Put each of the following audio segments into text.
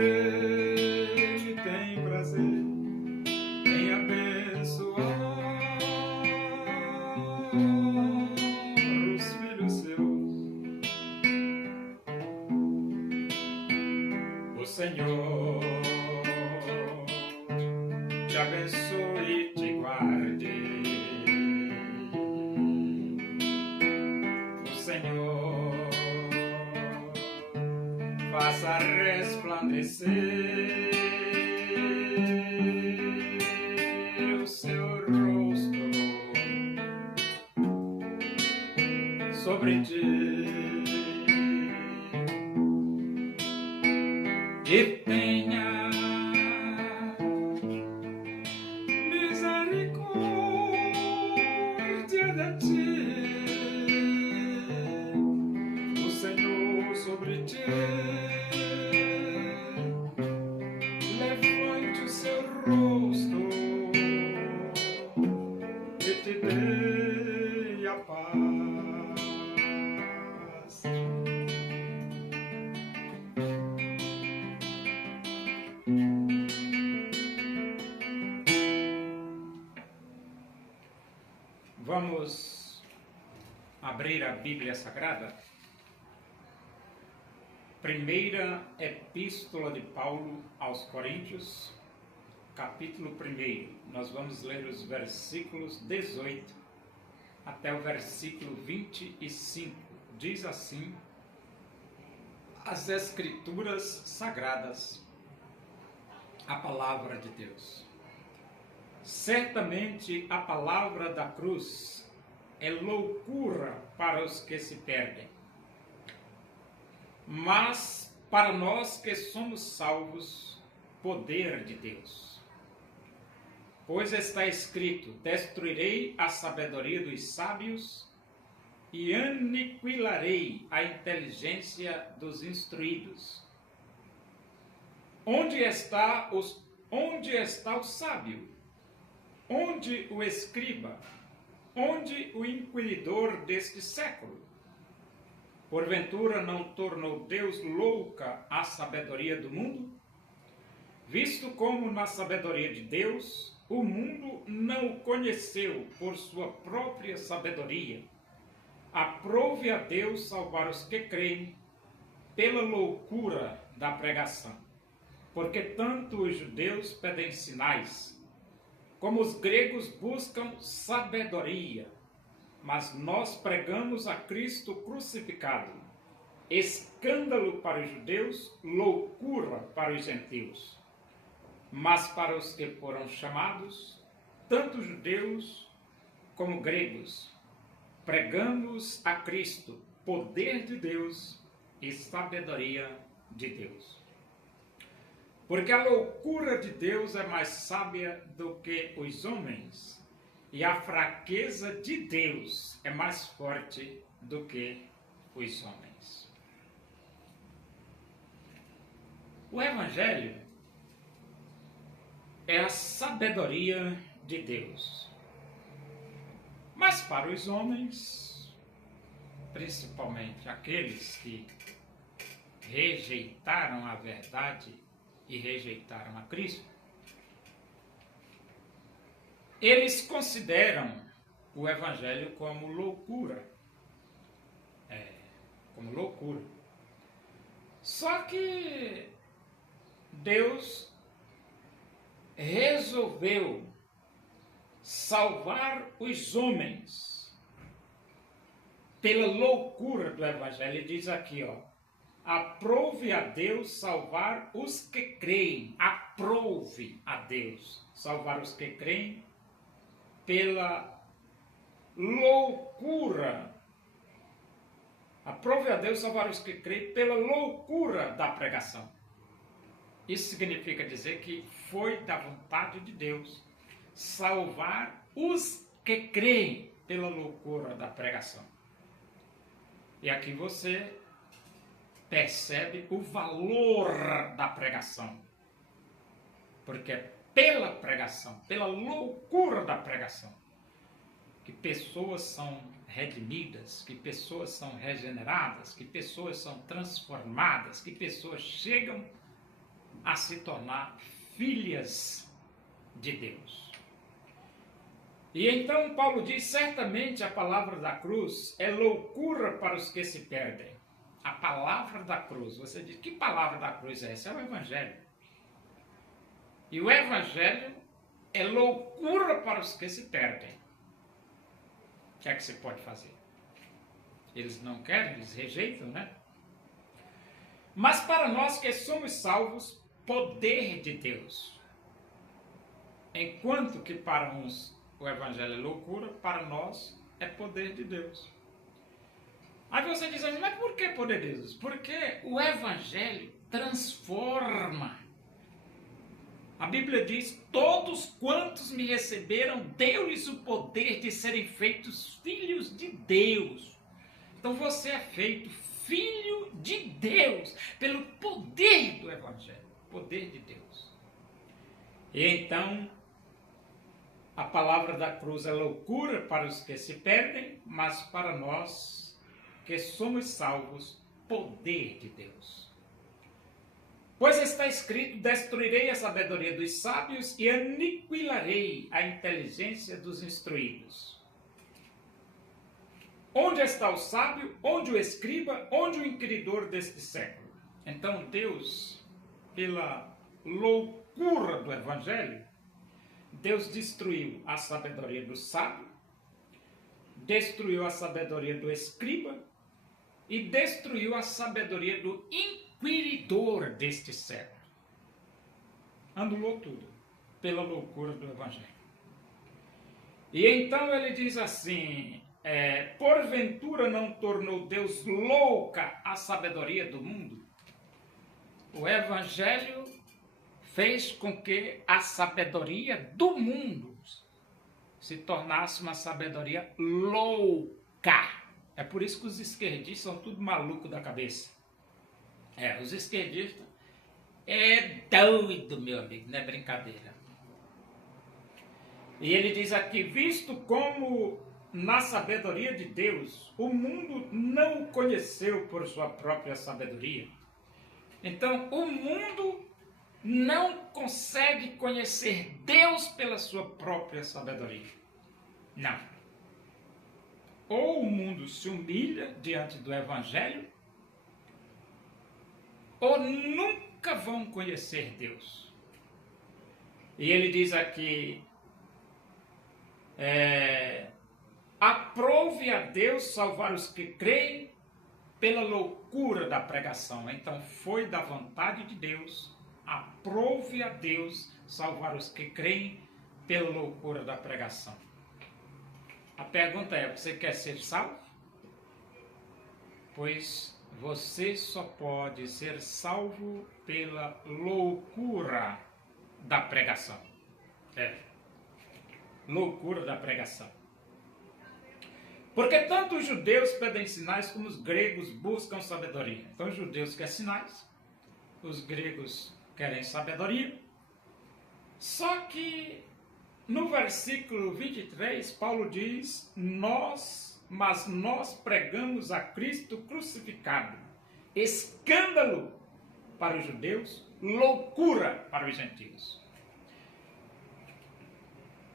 Ele tem prazer em abençoar os filhos seus. O Senhor te abençoe e te guarde. O Senhor faça resplandecer o seu rosto sobre ti e tenha misericórdia de ti. O Senhor sobre ti levante o seu rosto e te dê a paz. Vamos abrir a Bíblia Sagrada. Primeira Epístola de Paulo aos Coríntios, capítulo 1. Nós vamos ler os versículos 18 até o versículo 25. Diz assim as Escrituras Sagradas, a Palavra de Deus. Certamente a palavra da cruz é loucura para os que se perdem, mas para nós que somos salvos, poder de Deus. Pois está escrito: destruirei a sabedoria dos sábios e aniquilarei a inteligência dos instruídos. Onde está o sábio? Onde o escriba? Onde o inquiridor deste século? Porventura não tornou Deus louca a sabedoria do mundo? Visto como na sabedoria de Deus, o mundo não o conheceu por sua própria sabedoria. Aprove a Deus salvar os que creem pela loucura da pregação. Porque tanto os judeus pedem sinais, como os gregos buscam sabedoria. Mas nós pregamos a Cristo crucificado, escândalo para os judeus, loucura para os gentios. Mas para os que foram chamados, tanto judeus como gregos, pregamos a Cristo, poder de Deus e sabedoria de Deus. Porque a loucura de Deus é mais sábia do que os homens, e a fraqueza de Deus é mais forte do que os homens. O Evangelho é a sabedoria de Deus. Mas para os homens, principalmente aqueles que rejeitaram a verdade e rejeitaram a Cristo, eles consideram o Evangelho como loucura. Como loucura. Só que Deus resolveu salvar os homens pela loucura do Evangelho. Ele diz aqui, aprove a Deus salvar os que creem. Aprove a Deus salvar os que creem pela loucura. Aprove a Deus salvar os que creem pela loucura da pregação. Isso significa dizer que foi da vontade de Deus salvar os que creem pela loucura da pregação. E aqui você percebe o valor da pregação. Porque é pela pregação, pela loucura da pregação, que pessoas são redimidas, que pessoas são regeneradas, que pessoas são transformadas, que pessoas chegam a se tornar filhas de Deus. E então Paulo diz, certamente a palavra da cruz é loucura para os que se perdem. A palavra da cruz, você diz, que palavra da cruz é essa? É o Evangelho. E o Evangelho é loucura para os que se perdem. O que é que você pode fazer? Eles não querem, eles rejeitam, né? Mas para nós que somos salvos, poder de Deus. Enquanto que para uns o Evangelho é loucura, para nós é poder de Deus. Aí você diz assim, mas por que poder de Deus? Porque o Evangelho transforma. A Bíblia diz, todos quantos me receberam, deu-lhes o poder de serem feitos filhos de Deus. Então você é feito filho de Deus, pelo poder do Evangelho, poder de Deus. E então, a palavra da cruz é loucura para os que se perdem, mas para nós que somos salvos, poder de Deus. Pois está escrito, destruirei a sabedoria dos sábios e aniquilarei a inteligência dos instruídos. Onde está o sábio? Onde o escriba? Onde o inquiridor deste século? Então Deus, pela loucura do Evangelho, Deus destruiu a sabedoria do sábio, destruiu a sabedoria do escriba e destruiu a sabedoria do inquiridor deste século. Anulou tudo pela loucura do Evangelho. E então ele diz assim, porventura não tornou Deus louca a sabedoria do mundo? O Evangelho fez com que a sabedoria do mundo se tornasse uma sabedoria louca. É por isso que os esquerdistas são tudo maluco da cabeça. Os esquerdistas é doido, meu amigo, não é brincadeira. E ele diz aqui, visto como na sabedoria de Deus, o mundo não o conheceu por sua própria sabedoria. Então, o mundo não consegue conhecer Deus pela sua própria sabedoria. Não. Ou o mundo se humilha diante do Evangelho, ou nunca vão conhecer Deus. E ele diz aqui, aprove a Deus salvar os que creem pela loucura da pregação. Então foi da vontade de Deus, aprove a Deus salvar os que creem pela loucura da pregação. A pergunta é, você quer ser salvo? Pois você só pode ser salvo pela loucura da pregação. Loucura da pregação. Porque tanto os judeus pedem sinais como os gregos buscam sabedoria. Então os judeus querem sinais, os gregos querem sabedoria. Só que no versículo 23, Paulo diz, mas nós pregamos a Cristo crucificado, escândalo para os judeus, loucura para os gentios.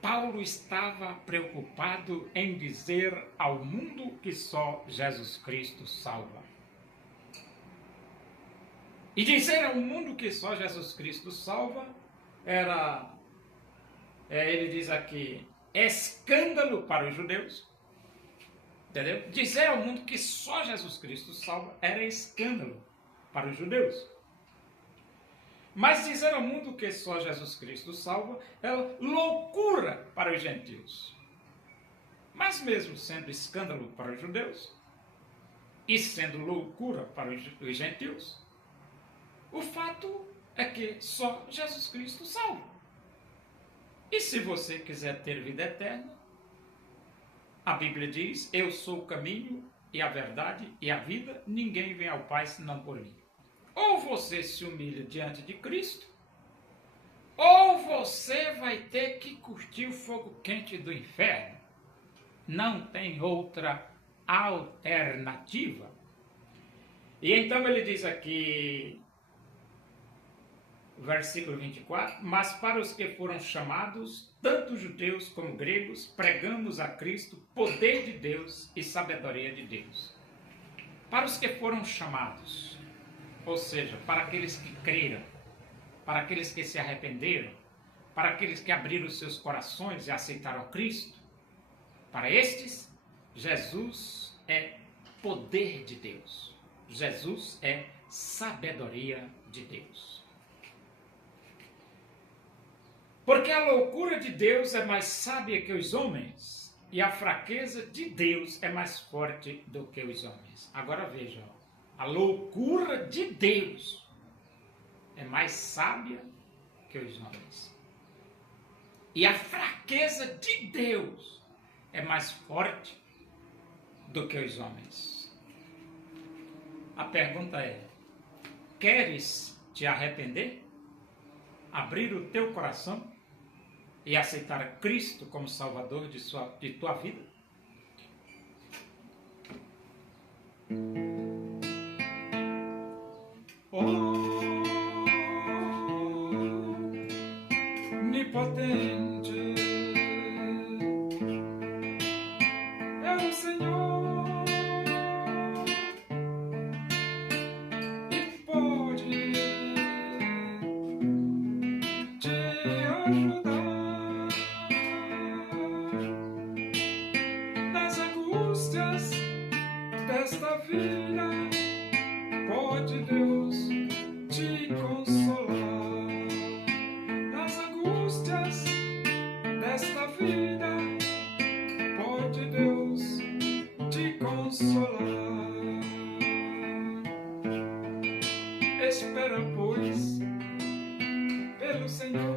Paulo estava preocupado em dizer ao mundo que só Jesus Cristo salva. E dizer ao mundo que só Jesus Cristo salva era, ele diz aqui, escândalo para os judeus. Entendeu? Dizer ao mundo que só Jesus Cristo salva era escândalo para os judeus. Mas dizer ao mundo que só Jesus Cristo salva é loucura para os gentios. Mas mesmo sendo escândalo para os judeus e sendo loucura para os gentios, o fato é que só Jesus Cristo salva. E se você quiser ter vida eterna, a Bíblia diz, eu sou o caminho e a verdade e a vida, ninguém vem ao Pai senão por mim. Ou você se humilha diante de Cristo, ou você vai ter que curtir o fogo quente do inferno. Não tem outra alternativa. E então ele diz aqui, versículo 24, mas para os que foram chamados, tanto judeus como gregos, pregamos a Cristo, poder de Deus e sabedoria de Deus. Para os que foram chamados, ou seja, para aqueles que creram, para aqueles que se arrependeram, para aqueles que abriram os seus corações e aceitaram Cristo, para estes, Jesus é poder de Deus. Jesus é sabedoria de Deus. Porque a loucura de Deus é mais sábia que os homens, e a fraqueza de Deus é mais forte do que os homens. Agora vejam, a loucura de Deus é mais sábia que os homens. E a fraqueza de Deus é mais forte do que os homens. A pergunta é: queres te arrepender? Abrir o teu coração e aceitar Cristo como Salvador de tua vida? Onipotente é o Senhor e pode te ajudar nas angústias desta vida. Pode Deus te consolar nas angústias desta vida. Pode Deus te consolar. Espera, pois, pelo Senhor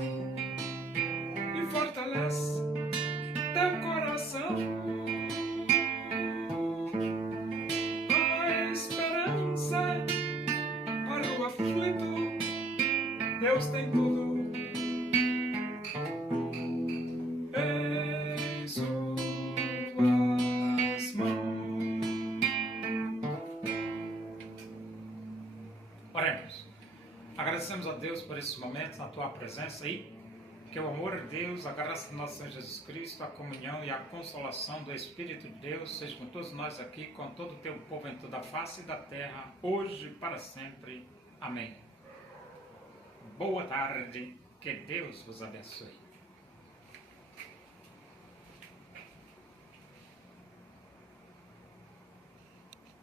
e fortalece teu coração. A esperança para o aflito, Deus tem tudo em suas mãos. Oremos. Agradecemos a Deus por esses momentos, na tua presença aí. Que o amor de Deus, a graça do nosso Senhor Jesus Cristo, a comunhão e a consolação do Espírito de Deus seja com todos nós aqui, com todo o teu povo em toda a face da terra, hoje e para sempre. Amém. Boa tarde, que Deus vos abençoe.